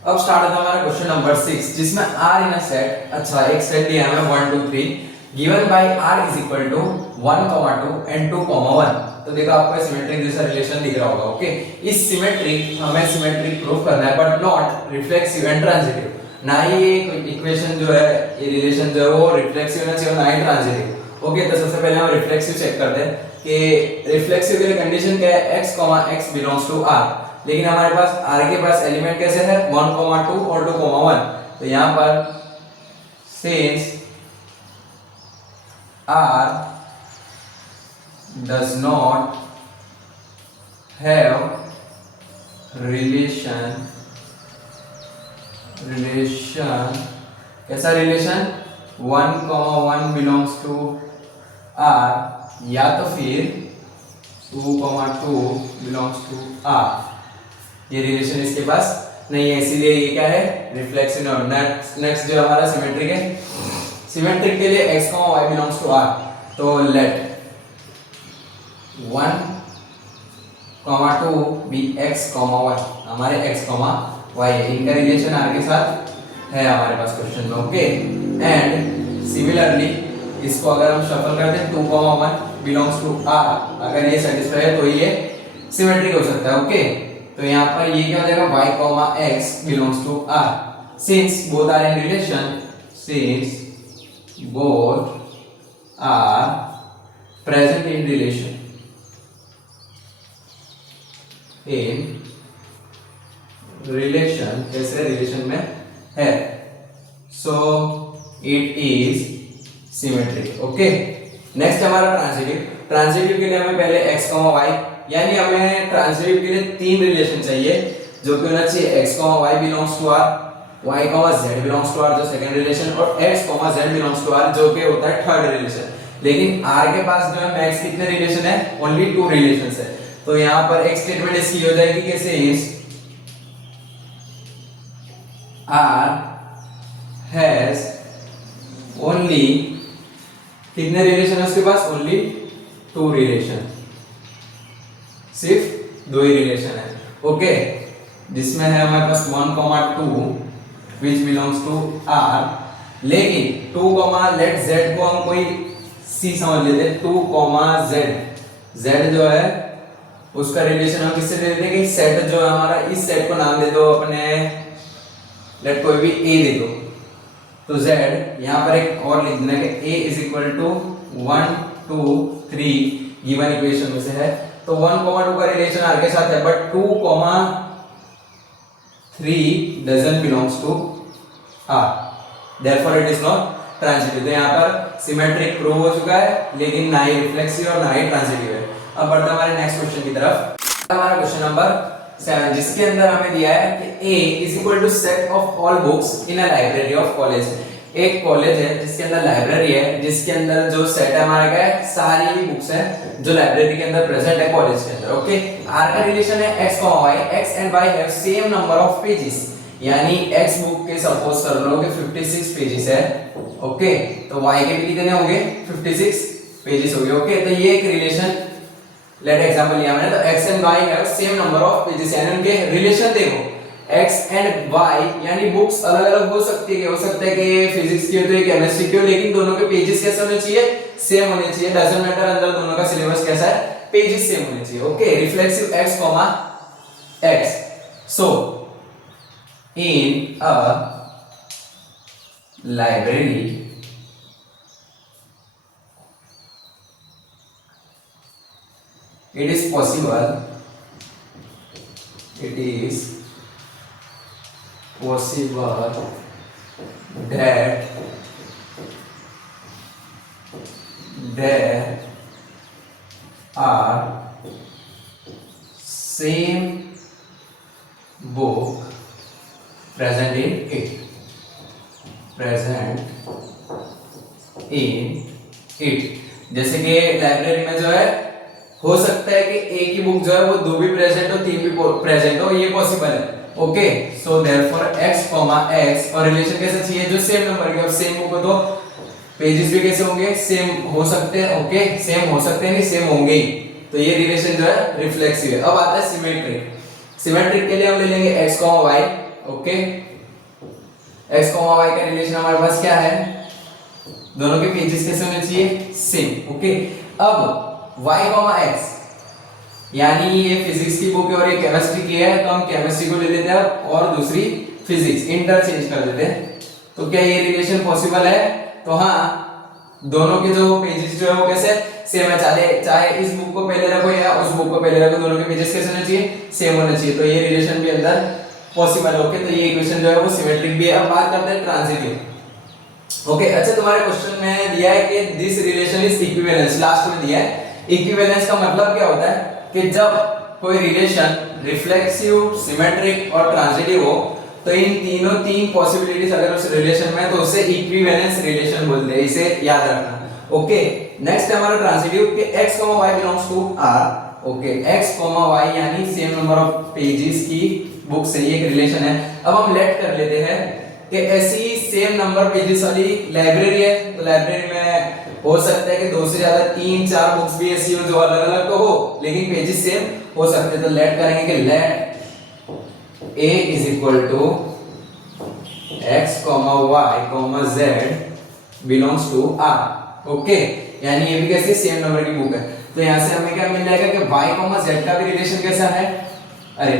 अब स्टार्ट होता है हमारा क्वेश्चन नंबर 6 जिसमें r इन अ सेट, अच्छा एक सेट दिया है हमें 1 2 3 given by r is equal to 1 2 and 2 1। तो देखो आपको सिमेट्रिक जैसा रिलेशन दिख रहा होगा। ओके, इस सिमेट्रिक हमें सिमेट्रिक प्रूव करना है but not reflexive and transitive. ना ही ये इक्वेशन जो है, ये रिलेशन जो है वो रिफ्लेक्सिव होना चाहिए, ना ही ट्रांजिटिव। ओके, तो सबसे पहले हम रिफ्लेक्सिव चेक करते हैं कि रिफ्लेक्सिव के लिए कंडीशन क्या है, x, x belongs to r। लेकिन हमारे पास r के पास एलिमेंट कैसे है 1 2 और 2 1। तो यहां पर since r does not have relation कैसा रिलेशन 1 1 बिलोंग्स टू r या तो फिर 2 2 बिलोंग्स टू r, ये रिलेशन इसके पास नहीं है, इसीलिए ये क्या है रिफ्लेक्सिव नॉट। नेक्स्ट जो हमारा सिमेट्रिक है, सिमेट्रिक के लिए x y belongs to r, तो लेट 1 2 बी x y, हमारे x y है, इनका रिलेशन r के साथ है हमारे पास क्वेश्चन में। ओके, एंड सिमिलरली इसको अगर हम शफल करते हैं 2 1 बिलोंग्स टू r, अगर ये सेटिस्फाई है तो ये सिमेट्रिक हो सकता है। ओके, तो यहाँ पर ये क्या हो जाएगा y x belongs to r since both are in relation, since both are present in relation, in relation, कैसे रिलेशन में है, so it is symmetric. Okay, next हमारा ट्रांजिटिव। ट्रांजिटिव के लिए हमें पहले x y, यानी हमें ट्रांजिटिव के लिए तीन रिलेशन चाहिए जो कि होना चाहिए x y belongs to r, y z belongs to r जो सेकंड रिलेशन, और x z belongs to r जो कि होता है थर्ड रिलेशन। लेकिन r के पास जो है मैक्स कितने रिलेशन है, ओनली 2 रिलेशंस है। तो यहां पर एक स्टेटमेंट इसकी हो जाएगी कैसे, इज r has only, कितने रिलेशन है उसके पास, ओनली 2 रिलेशन, सिर्फ 2 ही रिलेशन है। ओके, जिसमें है हमारे पास 1 2 which belongs to r, लेकिन 2 लेट z को हम कोई c समझ लेते हैं, 2 z जो है उसका रिलेशन हम किससे दे देते हैं, सेट जो है हमारा, इस सेट को नाम दे दो अपने, लेट कोई भी a दे दो, तो z यहां पर एक और लिख देना कि a is equal to 1 2 3 given equation में से है। तो 1 2 का रिलेशन r के साथ है but 2 3 doesn't belongs to r, therefore it is not transitive. तो यहां पर सिमेट्रिक प्रूव हो चुका है, लेकिन ना ही रिफ्लेक्सिव और ना ही ट्रांजिटिव है। अब बढ़ते हैं हमारे नेक्स्ट क्वेश्चन की तरफ। हमारा क्वेश्चन नंबर 7 जिसके अंदर हमें दिया है कि a is equal to set of all books in a library of college. एक कॉलेज है जिसके अंदर लाइब्रेरी है, जिसके अंदर जो सेट है हमारा क्या है, सारी ही बुक्स है जो लाइब्रेरी के अंदर प्रेजेंट है कॉलेज के अंदर। ओके, r का रिलेशन है x y, x and y have same number of pages, यानी x बुक के सपोज कर लो कि 56 पेजेस है। ओके, तो y के भी कितने होंगे, 56 पेजेस हो गए। ओके, तो ये एक रिलेशन, लेट एग्जांपल लिया मैंने, तो x and y have same number of pages, यानी उनके रिलेशन देखो x एंड y, यानी बुक्स अलग अलग हो सकती है, हो सकता है कि फिजिक्स की हो तो ये केमिस्ट्री की हो, लेकिन दोनों के पेजेस कैसे होने चाहिए, सेम होने चाहिए। डजंट मैटर अंदर दोनों का सिलेबस कैसा है, पेजेस सेम होने चाहिए। Okay, reflexive x x, so in a library it is possible that there are same book present in it, जैसे कि लाइब्रेरी में जो है हो सकता है कि एक ही बुक जो है वो 2 भी प्रेजेंट हो, 3 भी प्रेजेंट हो, ये पॉसिबल है। Okay, so therefore x x, और रिलेशन कैसे चाहिए, जो सेम नंबर के, अब सेम बुक हो तो पेजेस भी कैसे होंगे, सेम हो सकते हैं। ओके, सेम हो सकते हैं, नहीं सेम होंगे ही, तो ये रिलेशन जो है रिफ्लेक्सिव है। अब आता है सिमेट्रिक। सिमेट्रिक के लिए हम ले लेंगे x y। Okay. x, y का रिलेशन हमारे पास क्या है, दोनों के पेजेस कैसे होने चाहिए, सेम। ओके, अब y, x यानी ये फिजिक्स की बुक है और ये केमिस्ट्री की है, तो हम केमिस्ट्री को ले लेते हैं और दूसरी फिजिक्स, इंटरचेंज कर देते हैं। तो क्या ये रिलेशन पॉसिबल है, तो हाँ, दोनों के जो पेजेस जो है वो कैसे सेम है, चाहे इस बुक को पहले रखो या उस बुक को पहले रखो, दोनों के पेजेस कैसे होने चाहिए, सेम होने चाहिए। तो ये रिलेशन भी अंदर पॉसिबल है। ओके, तो ये इक्वेशन जो है वो सिमेट्रिक भी है। अब बात करते हैं ट्रांजिटिव। ओके, अच्छा, तुम्हारे क्वेश्चन में दिया है कि this relation is equivalence, last में दिया है। इक्विवेलेंस का मतलब क्या होता है कि जब कोई रिलेशन रिफ्लेक्सिव, सिमेट्रिक और ट्रांजिटिव हो, तो इन तीन पॉसिबिलिटीज अगर उस रिलेशन में, तो उसे इक्विवेलेंस रिलेशन बोलते हैं, इसे याद रखना। ओके, नेक्स्ट है हमारा ट्रांजिटिव कि x, y belongs to R। Okay, x, y यानी सेम नंबर ऑफ पेजेस की बुक से ये एक रिलेशन है। अब हम लेट कर लेते हैं कि ऐसी सेम नंबर पेजेस वाली लाइब्रेरी है, तो लाइब्रेरी में हो सकता है कि 2 से ज्यादा 3-4 बुक्स भी ऐसी हो जो अलग अलग तो हो, लेकिन पेजेस सेम हो सकते हैं। तो लेट करेंगे कि let A is equal to x, y, z belongs to R। Okay, यानी ये भी कैसे सेम नंबर की बुक है। तो यहां से हमें क्या मिल जाएगा कि y, z का भी रिलेशन कैसा है, अरे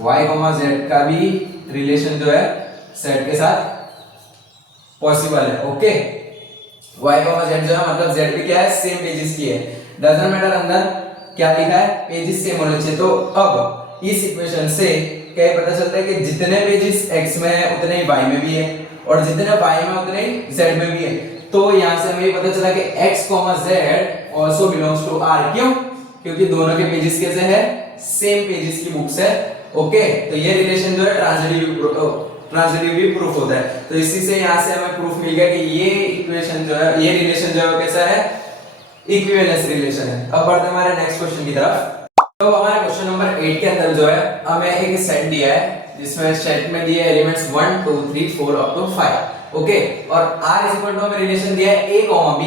y, z का भी रिलेशन जो है सेट के साथ पॉसिबल है। ओके, y, z जो है मतलब z भी क्या है, सेम पेजेस की है। डजंट मैटर अंदर क्या लिखा है, पेजेस सेम होने चाहिए। तो अब इस इक्वेशन से क्या पता चलता है कि जितने पेजेस x में है उतने ही y में भी है, और जितने y में उतने ही z में भी है। तो यहां से हमें पता चला कि x, z also belongs to R। क्यों? क्योंकि दोनों के पेजेस कैसे है, सेम पेजेस की बुक्स है। ओके, तो ये रिलेशन जो है ट्रांजिटिव भी प्रूफ होता है। तो इसी से यहां से हमें प्रूफ मिल गया कि ये इक्वेशन जो है, ये रिलेशन जो है कैसा है, इक्विवेलेंस रिलेशन है। अब बढ़ते हैं हमारे नेक्स्ट क्वेश्चन की तरफ। तो हमारे क्वेश्चन नंबर 8 के अंदर जो है हमें एक सेट दिया है, जिसमें सेट में दिए एलिमेंट्स 1 2 3 4 अप टू 5। ओके, और R इज इक्वल टू हमें रिलेशन दिया है A, B।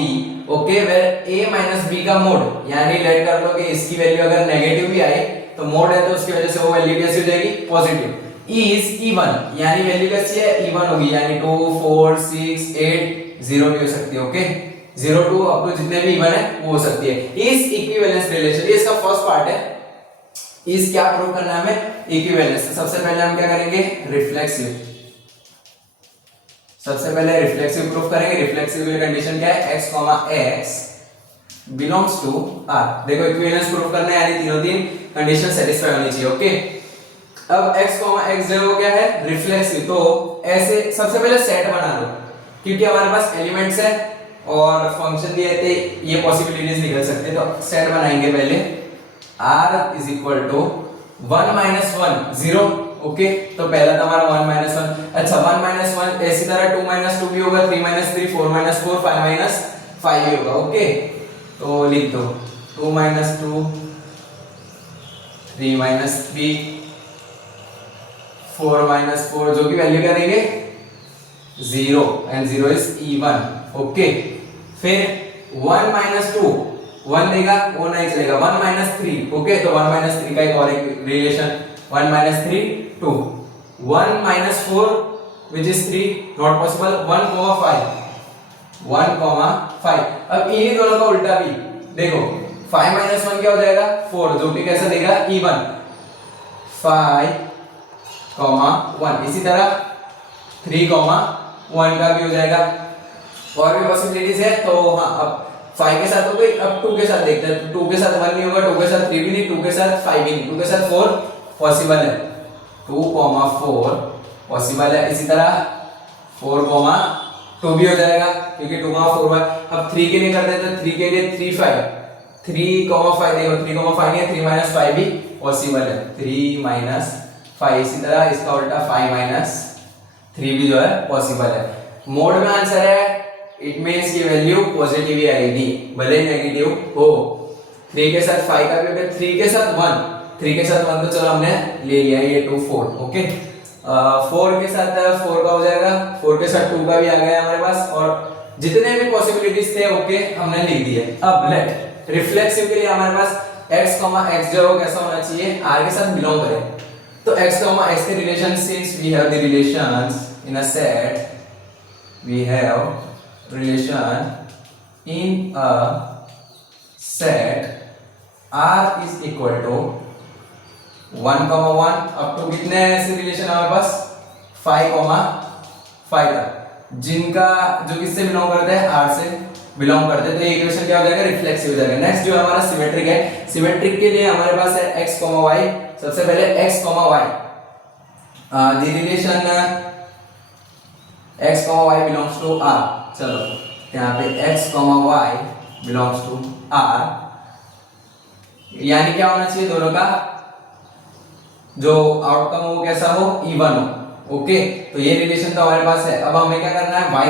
Okay, where A minus B का मोड, यानी लेट कर लो कि इसकी वैल्यू अगर नेगेटिव भी आई तो मोड है, तो उसकी वजह से वो वैल्यू कैसी हो जाएगी, पॉजिटिव। इज इवन, यानी वैल्यू कैसी है, इवन होगी, यानी 2 4 6 8 0 भी हो सकती है। ओके, 0 2 अप टू जितने भी इवन है वो हो सकती है। इस इक्विवेलेंस रिलेशन, ये इसका फर्स्ट पार्ट है। इस क्या प्रूव करना है हमें, इक्विवेलेंस। सबसे पहले हम क्या करेंगे, रिफ्लेक्सिव। सबसे पहले रिफ्लेक्सिव प्रूफ करेंगे। रिफ्लेक्सिव की कंडीशन क्या है, x, x belongs to R। देखो, इक्विवेलेंस प्रूफ करना है, यानी तीन कंडीशन सेटिस्फाई होनी चाहिए। ओके, अब x, x जो क्या है, रिफ्लेक्सिव। तो ऐसे सबसे पहले सेट बना लो, क्योंकि हमारे पास एलिमेंट्स है और फंक्शन दिए थे, ये पॉसिबिलिटीज निकल सकते हैं। तो सेट बनाएंगे पहले, R is equal to 1 minus 1 0। Okay, तो पहला था हमारा 1 माइनस 1। अच्छा, 1 माइनस 1 इसी तरह 2 माइनस 2 भी होगा, 3 माइनस 3 4 माइनस 4 5 माइनस 5 भी होगा। ओके, तो लिख दो 2 माइनस 2 3 माइनस 3 4 माइनस 4, जो की वैल्यू क्या देंगे, 0, एंड 0 इज इवन। ओके, फिर 1 माइनस 2 1 देगा, वो नहीं चलेगा, 1 माइनस 3। ओके, तो 1 माइनस 3 का एक और relation, 1 minus 3 2, 1 minus 4 which is 3 not possible, 1 5। अब इन्हीं दोनों का उल्टा भी देखो, 5 माइनस 1 क्या हो जाएगा, 4, जो कि कैसा देगा, इवन। 5 1, इसी तरह 3 1 का भी हो जाएगा। और भी पॉसिबिलिटीज है, तो हाँ, अब 5 के साथ हो गई, अब 2 के साथ देखते हैं। 2 के साथ 1 नहीं होगा, 2 के साथ 3 भी नहीं, 2 के साथ 5 भी नहीं, 2 के साथ 4 पॉसिबल है, 2 4 पॉसिबल है। इसी तरह 4 2 भी हो जाएगा, क्योंकि 2 4 है। अब 3 के लिए करते हैं, तो 3 के लिए 3 5 देखो, 3 5 नहीं है, 3 माइनस 5 भी पॉसिबल है, 3 माइनस 5। इसी तरह इसका उल्टा 5 माइनस 3 भी जो है पॉसिबल है। मोड में आंसर है, इट मींस की वैल्यू पॉजिटिव ही आएगी, भले नेगेटिव हो। 3 के साथ 5 का भी होगा, 3 के साथ 1, 3 के साथ 1 तो चलो हमने ले लिया, ये 2 4। ओके, 4 के साथ 4 का हो जाएगा, 4 के साथ 2 का भी आ गया हमारे पास, और जितने भी पॉसिबिलिटीज थे ओके हमने लिख दिए। अब लेट रिफ्लेक्सिव के लिए हमारे पास x, x जो कैसा होना चाहिए, R के साथ बिलोंग करे, तो x के relation, since we have the relations in a set, we have relation in a set R is equal to 1, 1 up to कितने ऐसे रिलेशन हमारे पास 5, 5 तक, जिनका जो किससे बिलोंग करते हैं R से बिलोंग करते हैं। तो ये इक्वेशन क्या हो जाएगा, रिफ्लेक्सिव हो जाएगा। नेक्स्ट जो हमारा सिमेट्रिक है, सिमेट्रिक के लिए हमारे पास है x, y। सबसे पहले x, y the relation x, y belongs to R। चलो यहाँ पे x, y belongs to R, यानी क्या होना चाहिए, दोनों का जो आउटकम हो कैसा हो, इवन हो। ओके, तो ये रिलेशन तो हमारे पास है। अब हमें क्या करना है, y,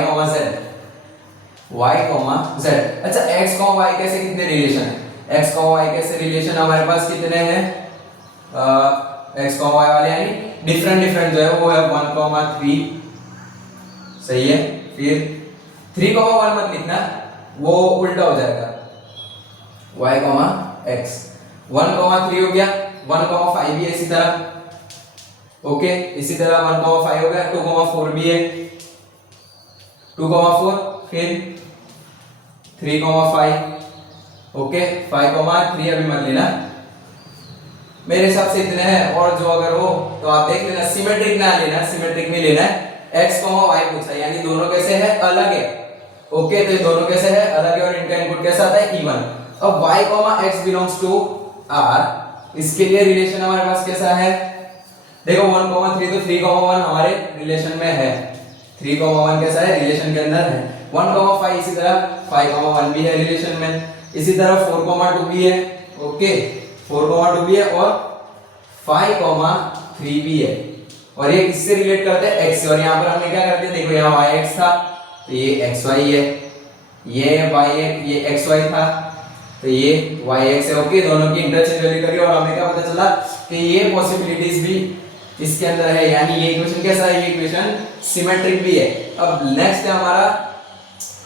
z। अच्छा x, y कैसे कितने रिलेशन है, x, y कैसे रिलेशन हमारे पास कितने हैं, x, y वाले यानी डिफरेंट जो है वो है 1, 3, सही है। फिर 3, 1 मत लिखना, वो उल्टा हो जाएगा, y, x। 1, 3 हो गया, 1, 5 भी है इसी तरह। ओके, इसी तरह 1, 5 हो गया, 2, 4 भी है, 2, 4, फिर 3, 5। ओके, 5, 3 अभी मत लेना, मेरे हिसाब से इतने हैं। और जो अगर हो तो आप देख लेना, सिमेट्रिक ना लेना, सिमेट्रिक में लेना है। x, y पूछा, यानी दोनों कैसे है, अलग है। ओके, तो ये दोनों कैसे है, अलग है, और इनका इनपुट कैसा आता है, इवन। अब y, x belongs to R, इसके लिए रिलेशन हमारे पास कैसा है, देखो 1, 3, तो 3, 1 हमारे रिलेशन में है, 3, 1 कैसा है, रिलेशन के अंदर है। 1, 5 इसी तरह, 5, 1 भी है रिलेशन में, इसी तरह 4, 2 भी है। ओके, 4, 2 भी है, और 5, 3 भी है, और ये किससे रिलेट करते हैं, x से। और यहाँ पर हमने क्या करते हैं, देखो यहाँ yx था तो ये xy है, ये xy था तो ये yx है। ओके, दोनों की इंटरचेंज वैल्यू करिए, और हमें क्या पता चला कि ये पॉसिबिलिटीज भी इसके अंदर है, यानी ये इक्वेशन कैसा है, ये इक्वेशन सिमेट्रिक भी है। अब नेक्स्ट है हमारा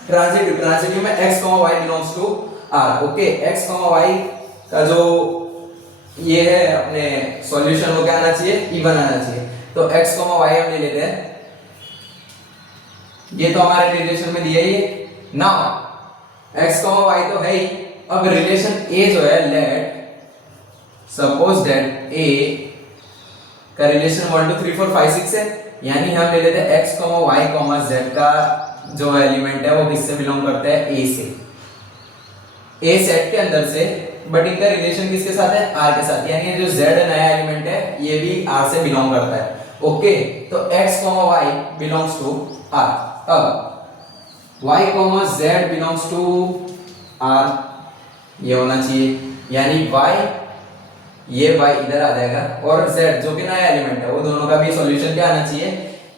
ट्रांजिटिव में x, y belongs to R। Okay, x, y का जो ये है अपने सॉल्यूशन, वो क्या आना चाहिए, इवन आना चाहिए। तो x, y हम ले लेते हैं, ये तो हमारे रिलेशन में दिया ही है ना, x, y तो है ही। अब रिलेशन a जो है, लेट सपोज दैट a का रिलेशन 1, 2, 3, 4, 5, 6 है, यानी हम ले लेते हैं x, y, z का जो एलिमेंट है वो किससे बिलोंग करता है, a से, a सेट के अंदर से, बट इनका रिलेशन किसके साथ है, R के साथ, यानी जो z नया एलिमेंट है ये भी R से बिलोंग करता है। ओके, तो x, y belongs to R। अब y, z belongs to R, ये होना चाहिए, यानी ये y इधर आ जाएगा, और z जो कि नया एलिमेंट है वो दोनों का भी सॉल्यूशन क्या आना चाहिए,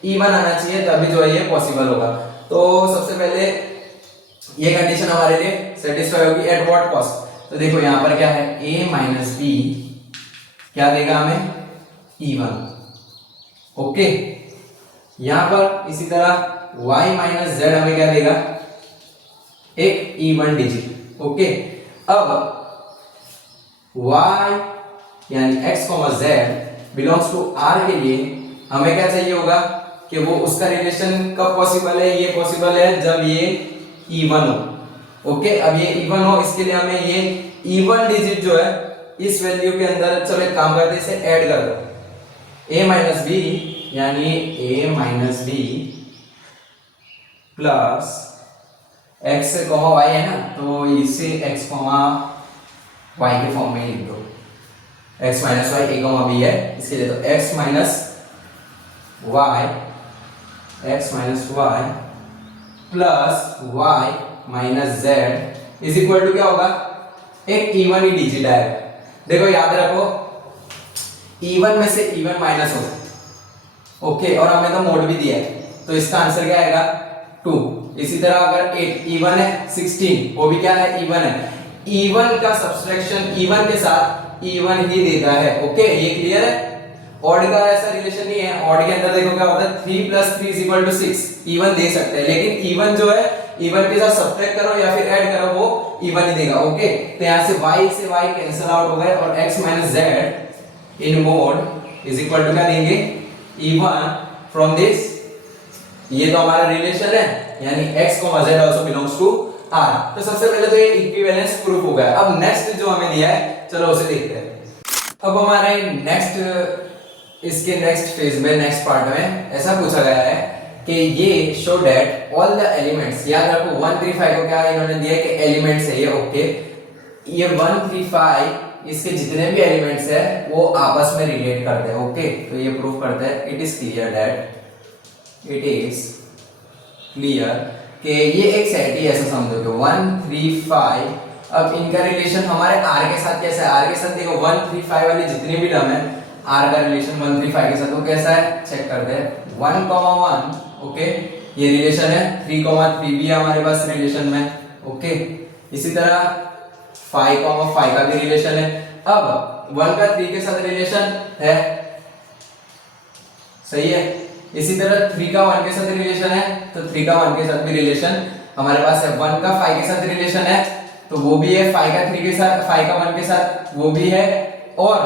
इवन आना चाहिए, तभी जो है ये पॉसिबल होगा। तो सबसे पहले ये कंडीशन हमारे लिए सेटिस्फाई होगी, एट व्हाट कॉस्ट। तो देखो यहाँ पर क्या है, a माइनस b क्या देगा हमें, इवन। ओके, यहां पर इसी तरह y माइनस z हमें क्या देगा, एक इवन डिजिट। ओके, अब y यानी x, z belongs to R के लिए हमें क्या चाहिए होगा कि वो उसका रिलेशन कब पॉसिबल है, ये पॉसिबल है जब ये इवन हो। ओके, अब ये इवन हो, इसके लिए हमें ये इवन डिजिट जो है इस वैल्यू के अंदर, चलो एक काम करते हैं, इसे ऐड कर दो, a माइनस बी, यानी a minus b plus x, y है ना, तो इसे x, y के फॉर्म में लिख दो, x minus y, a, b है, इसके लिए तो x minus y plus y minus z is equal to क्या होगा, एक इवन ही डिजिट आएगा। देखो याद रखो, इवन में से इवन माइनस हो। ओके, और हमें तो मोड भी दिया है, तो इसका आंसर क्या आएगा, 2। इसी तरह अगर 8 इवन है, 16 वो भी क्या है, इवन है। इवन का सब्सट्रैक्शन इवन के साथ इवन ही देता है। ओके, ये क्लियर है। ऑड का ऐसा रिलेशन नहीं है, ऑड के अंदर देखो क्या होता है, 3 + 3 = 6 इवन दे सकते हैं, लेकिन इवन जो है इवन के साथ सब्ट्रैक्ट करो या फिर ऐड करो वो इवन ही देगा। ओके, तो यहां से y से y कैंसिल आउट हो गए, और x - z in mod is equal to क्या देंगे, E1 फ्रॉम दिस, ये तो हमारा रिलेशन है यानी x, z also belongs to R। तो सबसे पहले तो ये इक्विवेलेंस प्रूफ हो गया। अब नेक्स्ट जो हमें दिया है चलो उसे देखते हैं। अब हमारे इसके नेक्स्ट फेज में, नेक्स्ट पार्ट में ऐसा पूछा गया है कि ये show that all the elements, याद रखो 135 को क्या इन्होंने दिया कि एलिमेंट्स है ये, ओके, ये 135 इसके जितने भी एलिमेंट्स है वो आपस में रिलेट करते हैं, ओके। तो ये प्रूफ करते हैं, इट इज क्लियर कि ये एक सेट ही ऐसा समझो कि 135, अब इनका रिलेशन हमारे r के साथ कैसा है, r के साथ देखो 135 वाली जितनी भी टर्म है r का रिलेशन 135 के साथ वो कैसा है चेक करते हैं, 1,1, ओके, ये रिलेशन है, 3,3 भी है हमारे पास रिलेशन में, ओके। इसी तरह 5,5 का भी रिलेशन है। अब 1 का 3 के साथ रिलेशन है, सही है। इसी तरह 3 का 1 के साथ रिलेशन है, तो 3 का 1 के साथ भी रिलेशन हमारे पास है। 1 का 5 के साथ रिलेशन है तो वो भी है, 5 का 3 के साथ, 5 का 1 के साथ वो भी है, और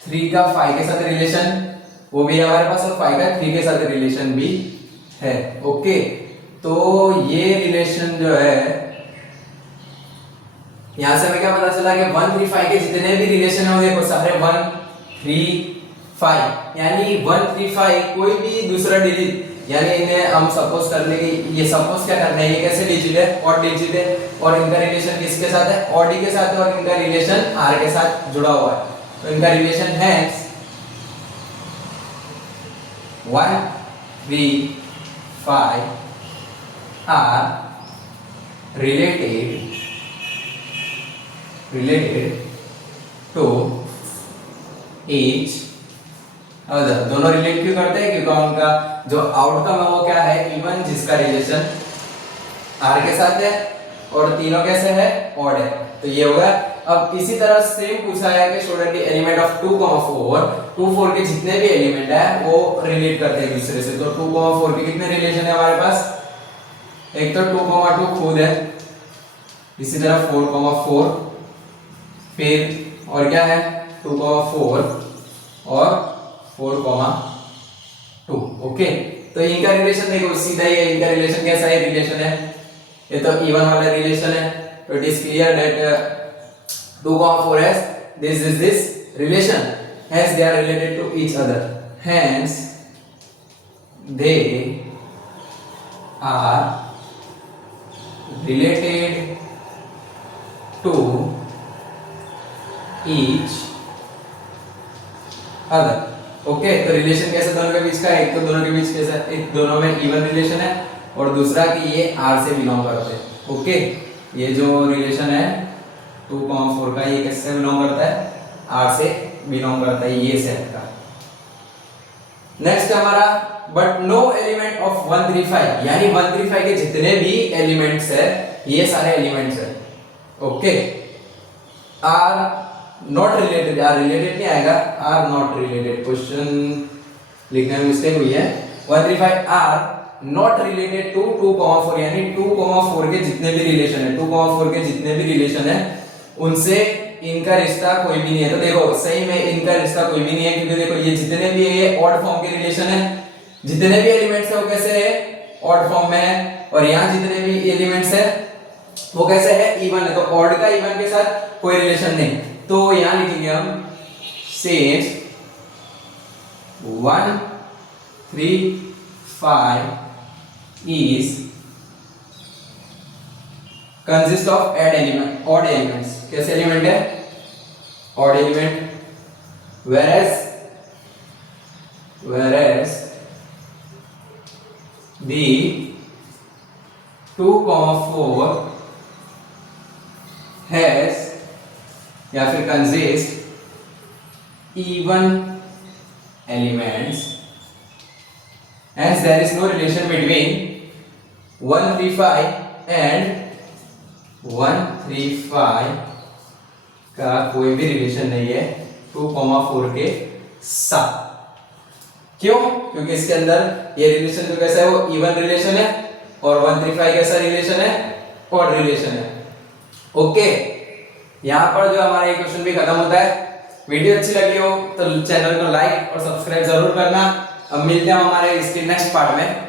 3 का 5 के साथ रिलेशन वो भी है हमारे पास, और 5 का 3 के साथ रिलेशन भी है, ओके। तो ये रिलेशन जो है, यहां से हमें क्या पता चला कि 135 के जितने भी रिलेशन है वो देखो सारे 135, यानी 135 कोई भी दूसरा डिजिट, यानी इन्हें हम सपोज कर लेंगे, ये सपोज क्या करना है, ये कैसे डिजिट है, ऑड डिजिट है, और इनका रिलेशन किसके साथ है, ऑड के साथ है, और इनका रिलेशन r के साथ जुड़ा हुआ है, तो इनका रिलेशन है 135 are related to each other। दोनों रिलेट क्यों करते हैं, क्योंकि उनका जो आउटकम है वो क्या है, इवन, जिसका रिलेशन r के साथ है और तीनों कैसे है, ऑड है, तो ये होगा। अब इसी तरह सेम पूछा है कि show that the element of 2, 4 के जितने भी एलिमेंट है वो रिलेट करते हैं एक दूसरे से। तो 2, 4 के कितने रिलेशन है हमारे पास, एक तो 2, 2 खुद है, इसी तरह 4, 4, फिर और क्या है 2, 4 और 4, 2, ओके। तो इनका रिलेशन देखो सीधा ही है, इनका रिलेशन कैसा है, रिलेशन है, ये तो इवन वाला रिलेशन है, तो it is clear that 2, 4 has this relation, hence they are related to each other, hence they are related to each other, okay. तो रिलेशन कैसे दोनों के बीच का, एक तो दोनों के बीच कैसा, एक दोनों में इवन रिलेशन है, और दूसरा कि ये r से बिलोंग करते हैं, ओके। ये जो रिलेशन है 2, 4 का, ये किससे बिलोंग करता है, r से बिलोंग करता है, ये सेट का। नेक्स्ट हमारा बट नो एलिमेंट ऑफ 135, यानी 135 के जितने भी एलिमेंट्स है, ये सारे एलिमेंट्स है, okay, are not related, are related नहीं आएगा, आर नॉट रिलेटेड, क्वेश्चन लिखने में मिस्टेक हुई है। 135 आर नॉट रिलेटेड टू 2, 4, यानी 2, 4 के जितने भी रिलेशन है, 2, 4 के जितने भी रिलेशन है उनसे इनका रिश्ता कोई भी नहीं है। तो देखो सही में इनका रिश्ता कोई भी नहीं है, क्योंकि देखो ये जितने भी है ये ऑड फॉर्म के रिलेशन है, जितने भी एलिमेंट्स है वो कैसे है, ऑड फॉर्म में है, और यहाँ जितने भी एलिमेंट्स है वो कैसे है, इवन है। तो ऑड का इवन के साथ कोई रिलेशन नहीं, तो यहाँ लिखेंगे हम says 1, 3, 5 is consist of odd elements, कैसे एलिमेंट है, odd element, whereas the 2, 4 has या फिर consist even elements, hence there is no relation between 135 and 135 का कोई भी रिलेशन नहीं है 2, 4 के साथ। क्यों? क्योंकि इसके अंदर ये रिलेशन जो कैसा है वो इवन रिलेशन है, और 135 कैसा रिलेशन है, ऑड रिलेशन है, ओके। यहां पर जो हमारा ये क्वेश्चन भी खत्म होता है। वीडियो अच्छी लगी हो तो चैनल को लाइक और सब्सक्राइब जरूर करना। अब मिलते हैं हमारे इसके नेक्स्ट पार्ट में।